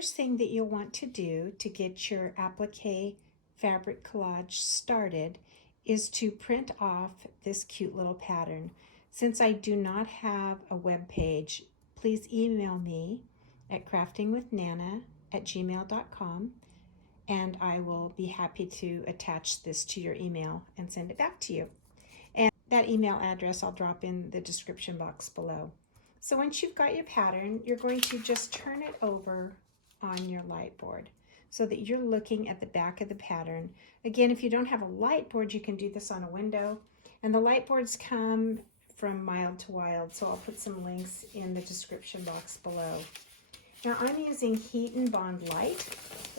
first thing that you'll want to do to get your applique fabric collage started is to print off this cute little pattern. Since I do not have a web page, please email me at craftingwithnana@gmail.com and I will be happy to attach this to your email and send it back to you. And that email address I'll drop in the description box below. So once you've got your pattern, you're going to just turn it over on your light board so that you're looking at the back of the pattern. Again, if you don't have a light board, you can do this on a window. And the light boards come from Mild to Wild, so I'll put some links in the description box below. Now I'm using Heat and Bond Light.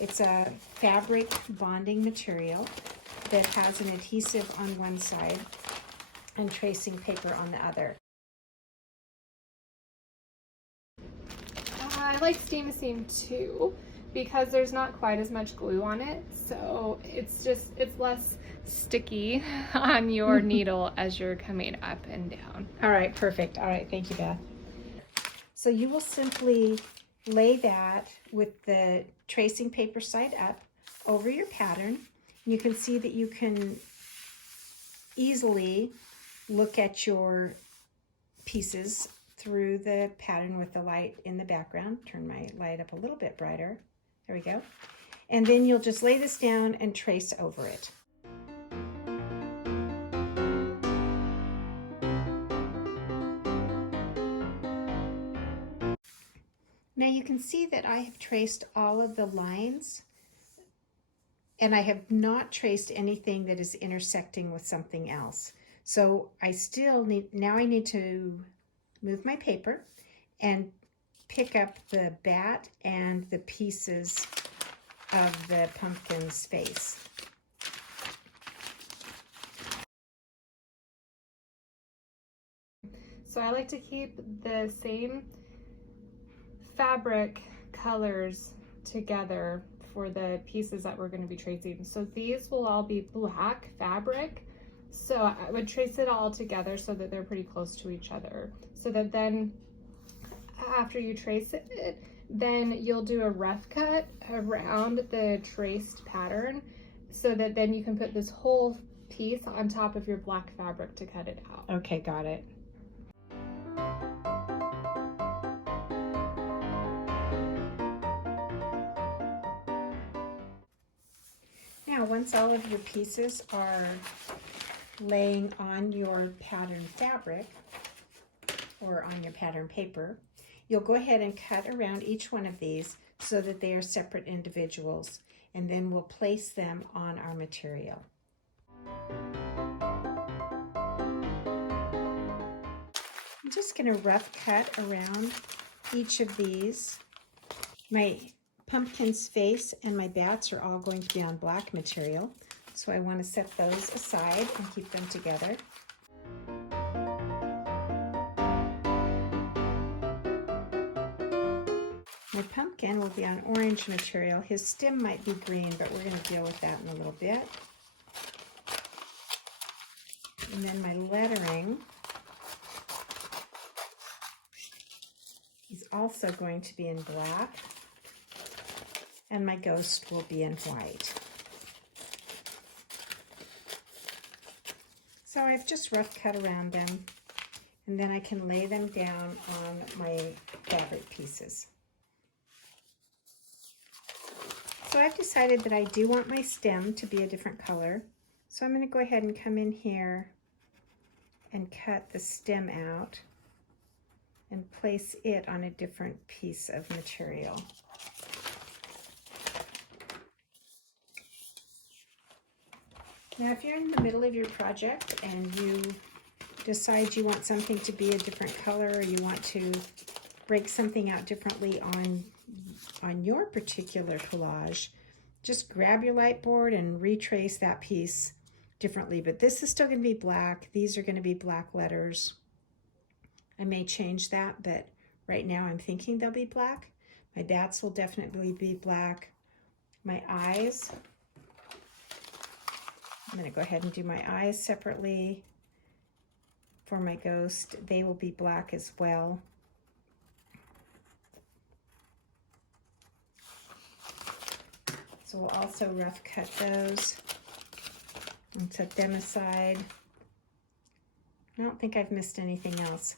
It's a fabric bonding material that has an adhesive on one side and tracing paper on the other. I like Steam too because there's not quite as much glue on it, so it's less sticky on your needle as you're coming up and down. All right, perfect. All right, thank you, Beth. So you will simply lay that with the tracing paper side up over your pattern. You can see that you can easily look at your pieces through the pattern with the light in the background. Turn my light up a little bit brighter. There we go. And then you'll just lay this down and trace over it. Now you can see that I have traced all of the lines and I have not traced anything that is intersecting with something else. So I still need, now I need to move my paper and pick up the bat and the pieces of the pumpkin's face. So I like to keep the same fabric colors together for the pieces that we're going to be tracing. So these will all be black fabric. So I would trace it all together so that they're pretty close to each other. So that then after you trace it, then you'll do a rough cut around the traced pattern so that then you can put this whole piece on top of your black fabric to cut it out. Okay, got it. Now, once all of your pieces are laying on your pattern fabric or on your pattern paper, you'll go ahead and cut around each one of these so that they are separate individuals, and then we'll place them on our material. I'm just going to rough cut around each of these. My pumpkin's face and my bats are all going to be on black material, so I want to set those aside and keep them together. My pumpkin will be on orange material. His stem might be green, but we're going to deal with that in a little bit. And then my lettering is also going to be in black, and my ghost will be in white. So I've just rough cut around them, and then I can lay them down on my fabric pieces. So I've decided that I do want my stem to be a different color. So I'm going to go ahead and come in here and cut the stem out and place it on a different piece of material. Now, if you're in the middle of your project and you decide you want something to be a different color, or you want to break something out differently on your particular collage, just grab your light board and retrace that piece differently. But this is still going to be black. These are going to be black letters. I may change that, but right now I'm thinking they'll be black. My bats will definitely be black. My eyes, I'm going to go ahead and do my eyes separately. For my ghost, they will be black as well. we'll also rough cut those and set them aside. I don't think I've missed anything else.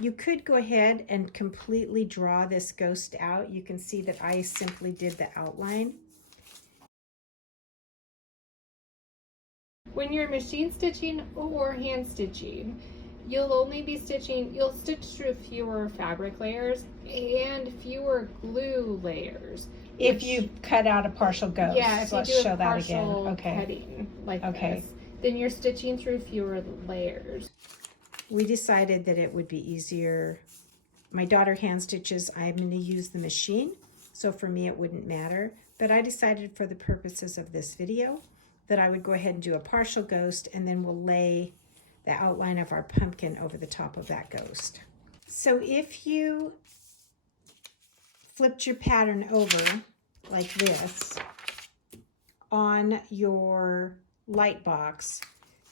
You could go ahead and completely draw this ghost out. You can see that I simply did the outline. When you're machine stitching or hand stitching, you'll stitch through fewer fabric layers and fewer glue layers. If you cut out a partial ghost. Yeah, if you let's do show a that again. partial Okay. cutting like Okay. this, then you're stitching through fewer layers. We decided that it would be easier. My daughter hand stitches. I'm going to use the machine, so for me it wouldn't matter. But I decided for the purposes of this video that I would go ahead and do a partial ghost, and then we'll lay the outline of our pumpkin over the top of that ghost. So if you flipped your pattern over like this on your light box,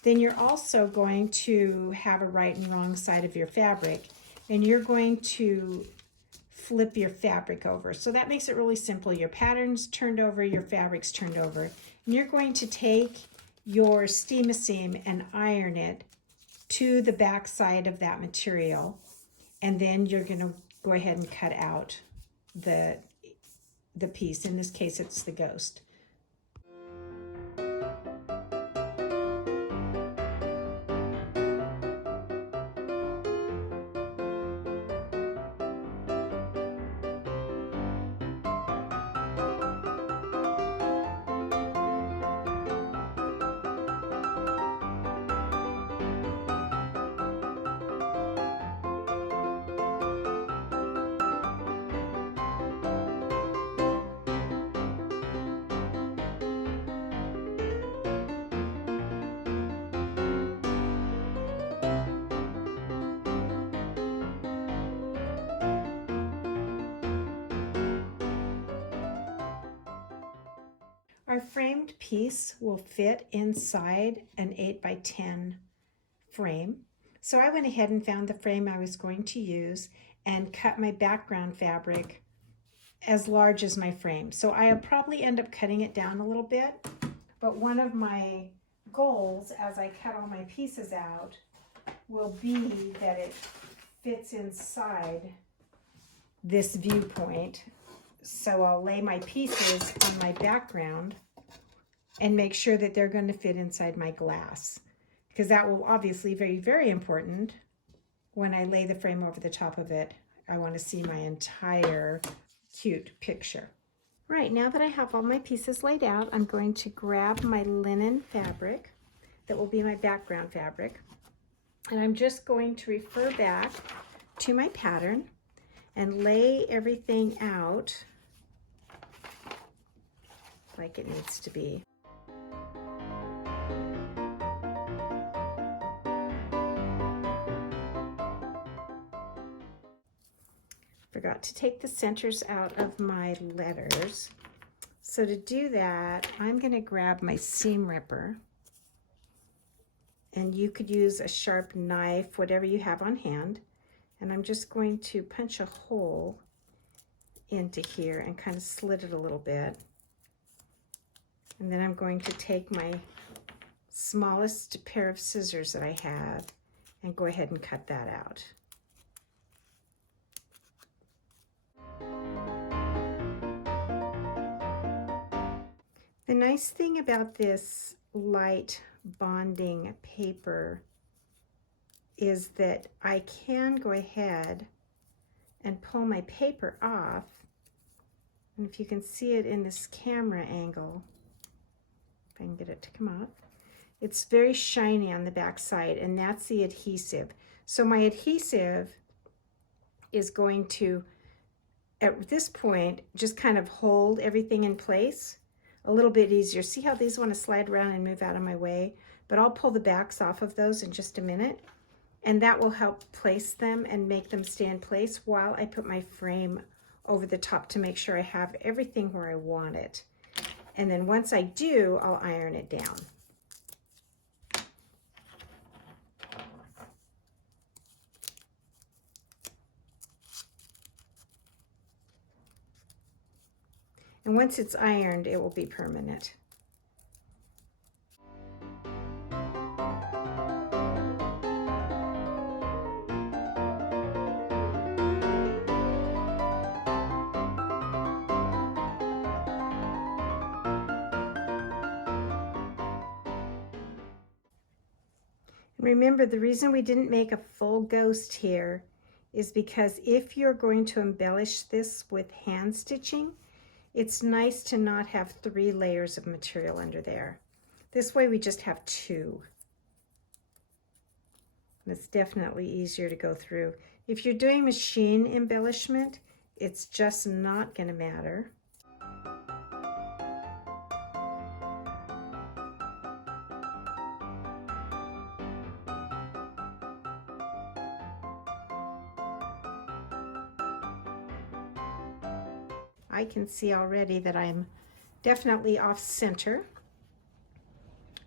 then you're also going to have a right and wrong side of your fabric, and you're going to flip your fabric over. So that makes it really simple. Your pattern's turned over, your fabric's turned over, and you're going to take your steam-a-seam and iron it to the back side of that material, and then you're going to go ahead and cut out the piece. In this case, it's the ghost. Our framed piece will fit inside an 8x10 frame. So I went ahead and found the frame I was going to use and cut my background fabric as large as my frame. So I'll probably end up cutting it down a little bit, but one of my goals as I cut all my pieces out will be that it fits inside this viewpoint. So I'll lay my pieces on my background and make sure that they're going to fit inside my glass, because that will obviously be very important when I lay the frame over the top of it. I want to see my entire cute picture. Right, now that I have all my pieces laid out, I'm going to grab my linen fabric that will be my background fabric, and I'm just going to refer back to my pattern and lay everything out like it needs to be. Forgot to take the centers out of my letters. So to do that, I'm going to grab my seam ripper, and you could use a sharp knife, whatever you have on hand. And I'm just going to punch a hole into here and kind of slit it a little bit. And then I'm going to take my smallest pair of scissors that I have and go ahead and cut that out. The nice thing about this light bonding paper is that I can go ahead and pull my paper off, and if you can see it in this camera angle, if I can get it to come off, it's very shiny on the back side, and that's the adhesive. So my adhesive is going to, at this point, just kind of hold everything in place a little bit easier. See how these want to slide around and move out of my way? But I'll pull the backs off of those in just a minute, and that will help place them and make them stay in place while I put my frame over the top to make sure I have everything where I want it. And then once I do, I'll iron it down. And once it's ironed, it will be permanent. Remember, the reason we didn't make a full ghost here is because if you're going to embellish this with hand stitching, it's nice to not have 3 layers of material under there. This way we just have 2. And it's definitely easier to go through. If you're doing machine embellishment, it's just not going to matter. I can see already that I'm definitely off center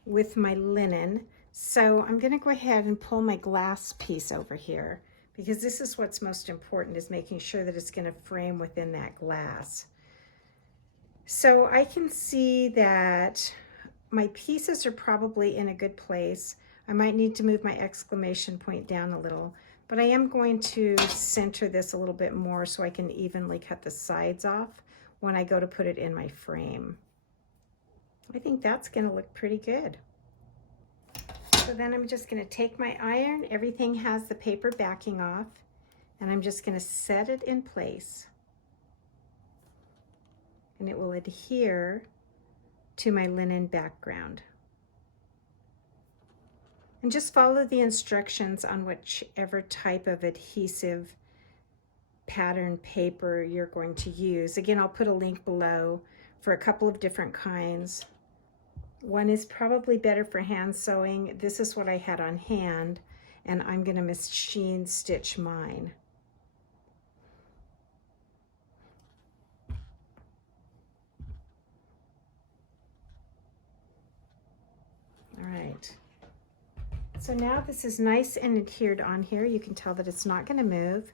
with my linen. So I'm going to go ahead and pull my glass piece over here, because this is what's most important, is making sure that it's going to frame within that glass. So I can see that my pieces are probably in a good place. I might need to move my exclamation point down a little, but I am going to center this a little bit more so I can evenly cut the sides off when I go to put it in my frame. I think that's going to look pretty good. So then I'm just going to take my iron. Everything has the paper backing off, and I'm just going to set it in place. And it will adhere to my linen background. And just follow the instructions on whichever type of adhesive pattern paper you're going to use. Again, I'll put a link below for a couple of different kinds. One is probably better for hand sewing. This is what I had on hand, and I'm going to machine stitch mine. All right. So now this is nice and adhered on here. You can tell that it's not going to move.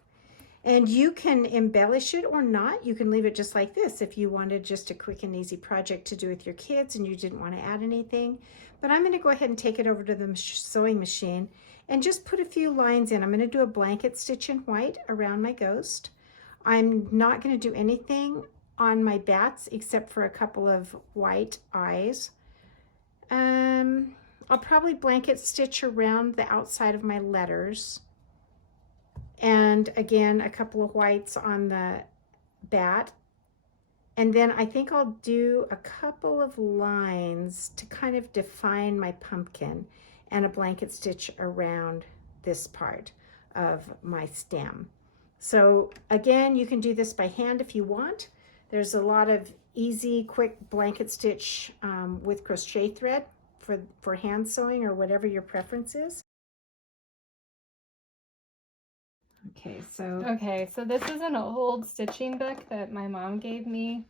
And you can embellish it or not. You can leave it just like this if you wanted just a quick and easy project to do with your kids and you didn't want to add anything. But I'm going to go ahead and take it over to the sewing machine and just put a few lines in. I'm going to do a blanket stitch in white around my ghost. I'm not going to do anything on my bats except for a couple of white eyes. I'll probably blanket stitch around the outside of my letters. And again, a couple of whites on the bat. And then I think I'll do a couple of lines to kind of define my pumpkin, and a blanket stitch around this part of my stem. So again, you can do this by hand if you want. There's a lot of easy, quick blanket stitch with crochet thread for hand sewing or whatever your preference is. Okay, so this is an old stitching book that my mom gave me.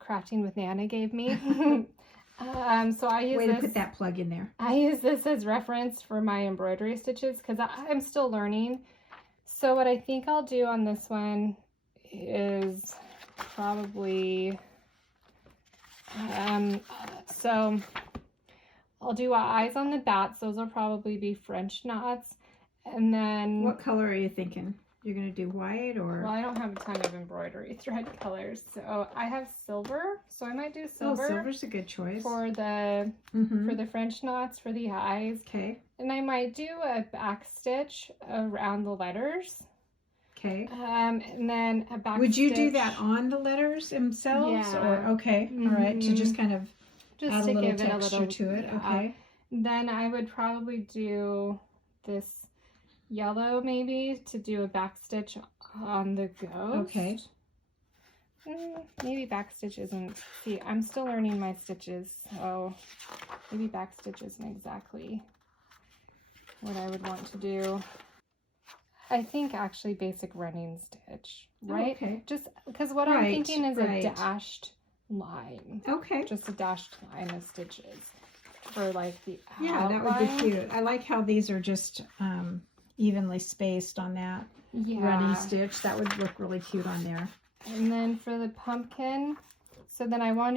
Crafting with Nana gave me. So I use way to put that plug in there. I use this as reference for my embroidery stitches because I'm still learning. So what I think I'll do on this one is probably so I'll do eyes on the bats. Those will probably be French knots. And then... What color are you thinking? You're going to do white or... Well, I don't have a ton of embroidery thread colors. So I have silver. So I might do silver. Oh, silver's a good choice. For the, for the French knots, for the eyes. Okay. And I might do a back stitch around the letters. Okay. And then a back Would you stitch. do that on the letters themselves? Yeah. Or, okay. All right. To just kind of just add to a little give texture it a little, to it. Okay. Then I would probably do this yellow maybe to do a back stitch on the ghost. Okay. Maybe back stitch isn't, see, I'm still learning my stitches, so maybe back stitch isn't exactly what I would want to do. I think actually basic running stitch, right? Okay. Just because what I'm thinking is a dashed line. Okay. Just a dashed line of stitches for like the Yeah, outline. that would be cute. I like how these are just evenly spaced on that runny stitch. That would look really cute on there. And then for the pumpkin, So then I want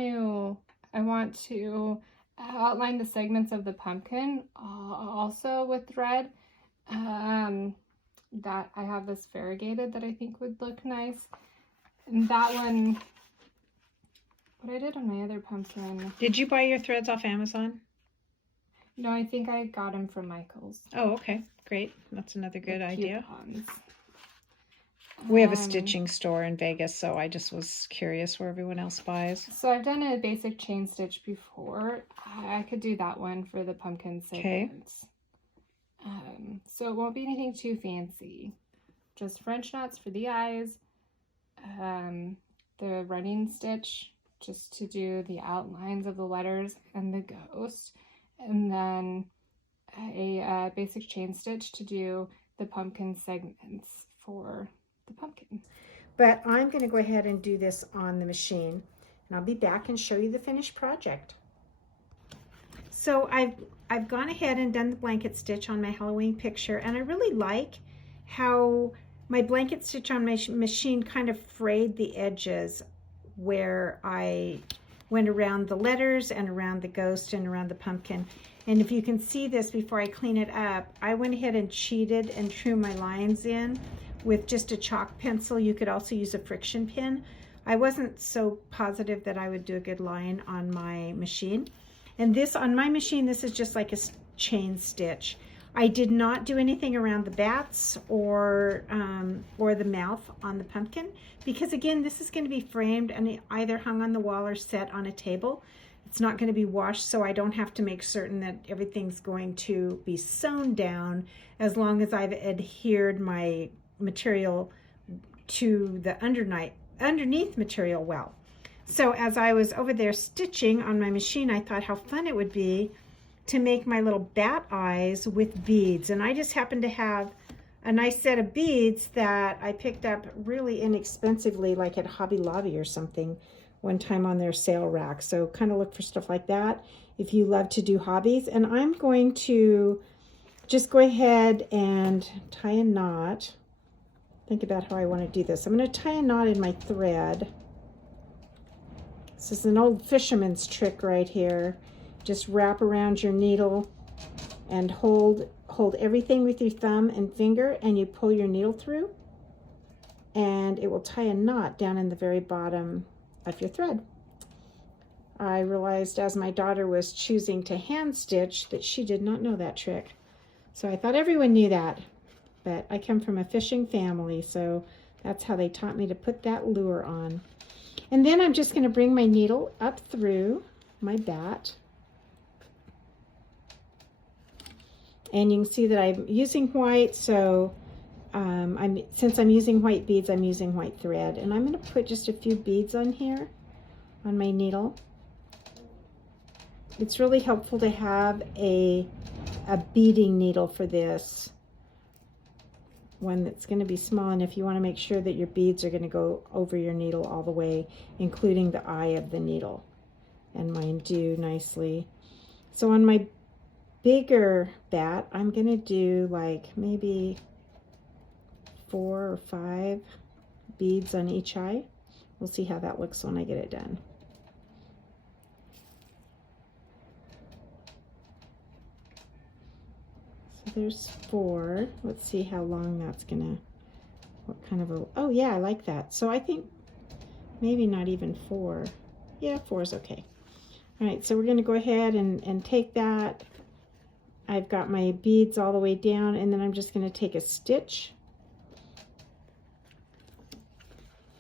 to outline the segments of the pumpkin also with thread. That I have this variegated that I think would look nice. And that one, what I did on my other pumpkin. Did you buy your threads off Amazon? No, I think I got them from Michael's. Oh, okay. Great. That's another good idea. Coupons. We have a stitching store in Vegas, so I just was curious where everyone else buys. So I've done a basic chain stitch before. I could do that one for the pumpkin segments. So it won't be anything too fancy. Just French knots for the eyes. The running stitch just to do the outlines of the letters and the ghost. And then a basic chain stitch to do the pumpkin segments for the pumpkin. But I'm going to go ahead and do this on the machine, and I'll be back and show you the finished project. So I've gone ahead and done the blanket stitch on my Halloween picture, and I really like how my blanket stitch on my machine kind of frayed the edges where I went around the letters and around the ghost and around the pumpkin. And if you can see this before I clean it up, I went ahead and cheated and drew my lines in with just a chalk pencil. You could also use a friction pin. I wasn't so positive that I would do a good line on my machine. And this, on my machine, this is just like a chain stitch. I did not do anything around the bats or the mouth on the pumpkin, because again, this is going to be framed and either hung on the wall or set on a table. It's not going to be washed, so I don't have to make certain that everything's going to be sewn down as long as I've adhered my material to the underneath material well. So as I was over there stitching on my machine, I thought how fun it would be to make my little bat eyes with beads. And I just happened to have a nice set of beads that I picked up really inexpensively, like at Hobby Lobby or something, one time on their sale rack. So kind of look for stuff like that if you love to do hobbies. And I'm going to just go ahead and tie a knot. Think about how I want to do this. I'm going to tie a knot in my thread. This is an old fisherman's trick right here. Just wrap around your needle and hold everything with your thumb and finger, and you pull your needle through, and it will tie a knot down in the very bottom of your thread. I realized as my daughter was choosing to hand stitch that she did not know that trick. So I thought everyone knew that, but I come from a fishing family, so that's how they taught me to put that lure on. And then I'm just going to bring my needle up through my bat. And you can see that I'm using white, so since I'm using white beads, I'm using white thread. And I'm going to put just a few beads on here on my needle. It's really helpful to have a beading needle for this, one that's going to be small, and if you want to make sure that your beads are going to go over your needle all the way, including the eye of the needle. And mine do nicely. So on my bigger bat, I'm going to do like maybe 4 or 5 beads on each eye. We'll see how that looks when I get it done. So there's 4. Let's see how long that's gonna, what kind of a, oh yeah, I like that. So I think maybe not even 4. Yeah, 4 is okay. All right, so we're gonna go ahead and take that. I've got my beads all the way down, and then I'm just going to take a stitch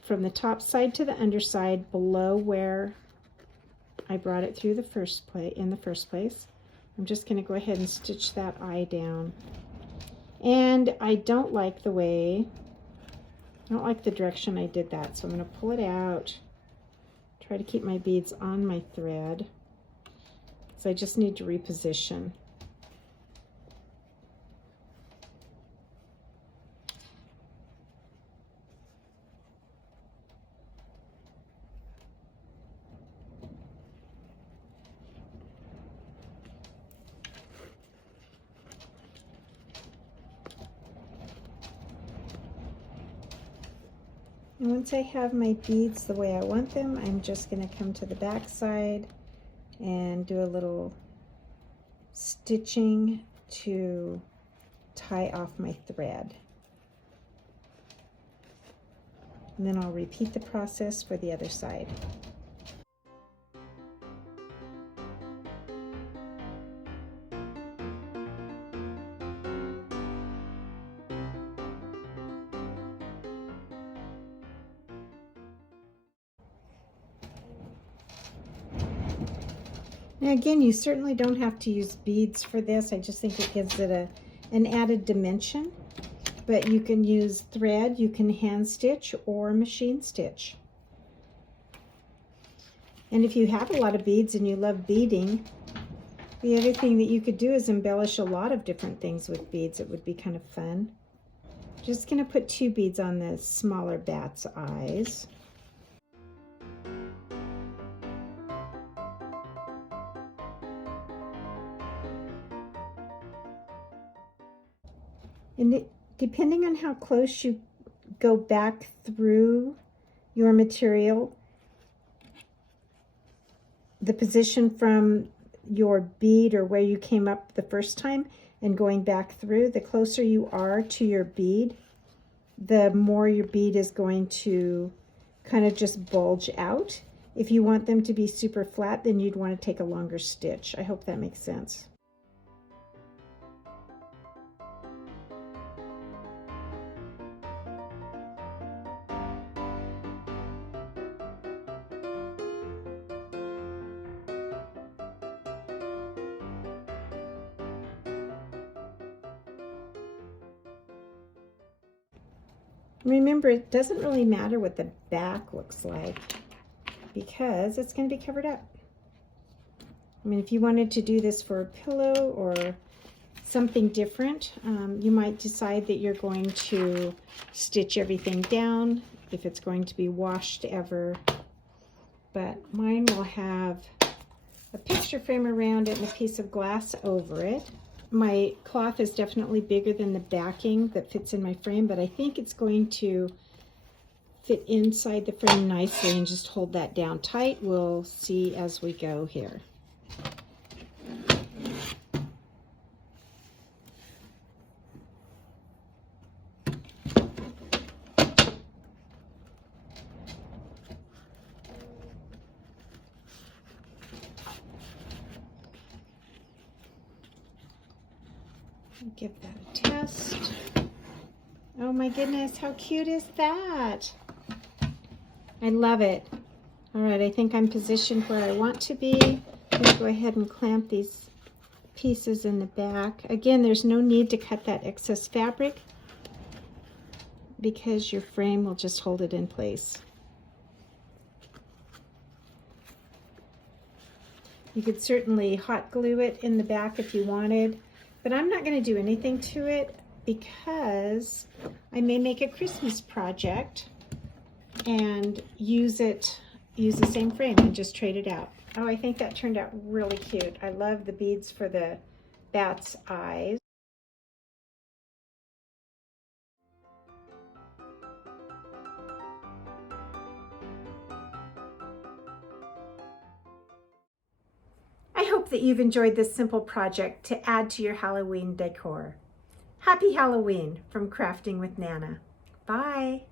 from the top side to the underside below where I brought it through the first place. I'm just going to go ahead and stitch that eye down. And I don't like the direction I did that, so I'm going to pull it out, try to keep my beads on my thread. So I just need to reposition. And once I have my beads the way I want them, I'm just going to come to the back side and do a little stitching to tie off my thread. And then I'll repeat the process for the other side. Now again, you certainly don't have to use beads for this. I just think it gives it an added dimension. But you can use thread, you can hand stitch or machine stitch. And if you have a lot of beads and you love beading, the other thing that you could do is embellish a lot of different things with beads. It would be kind of fun. Just going to put 2 beads on the smaller bat's eyes. And depending on how close you go back through your material, the position from your bead or where you came up the first time and going back through, the closer you are to your bead, the more your bead is going to kind of just bulge out. If you want them to be super flat, then you'd want to take a longer stitch. I hope that makes sense. Remember, it doesn't really matter what the back looks like because it's going to be covered up. I mean, if you wanted to do this for a pillow or something different, you might decide that you're going to stitch everything down if it's going to be washed ever. But mine will have a picture frame around it and a piece of glass over it. My cloth is definitely bigger than the backing that fits in my frame, but I think it's going to fit inside the frame nicely and just hold that down tight. We'll see as we go here. Give that a test. Oh my goodness, how cute is that? I love it. All right, I think I'm positioned where I want to be. I'm going to go ahead and clamp these pieces in the back. Again, there's no need to cut that excess fabric because your frame will just hold it in place. You could certainly hot glue it in the back if you wanted. But I'm not going to do anything to it because I may make a Christmas project and use the same frame and just trade it out. Oh, I think that turned out really cute. I love the beads for the bat's eyes. I hope that you've enjoyed this simple project to add to your Halloween decor. Happy Halloween from Crafting with Nana. Bye.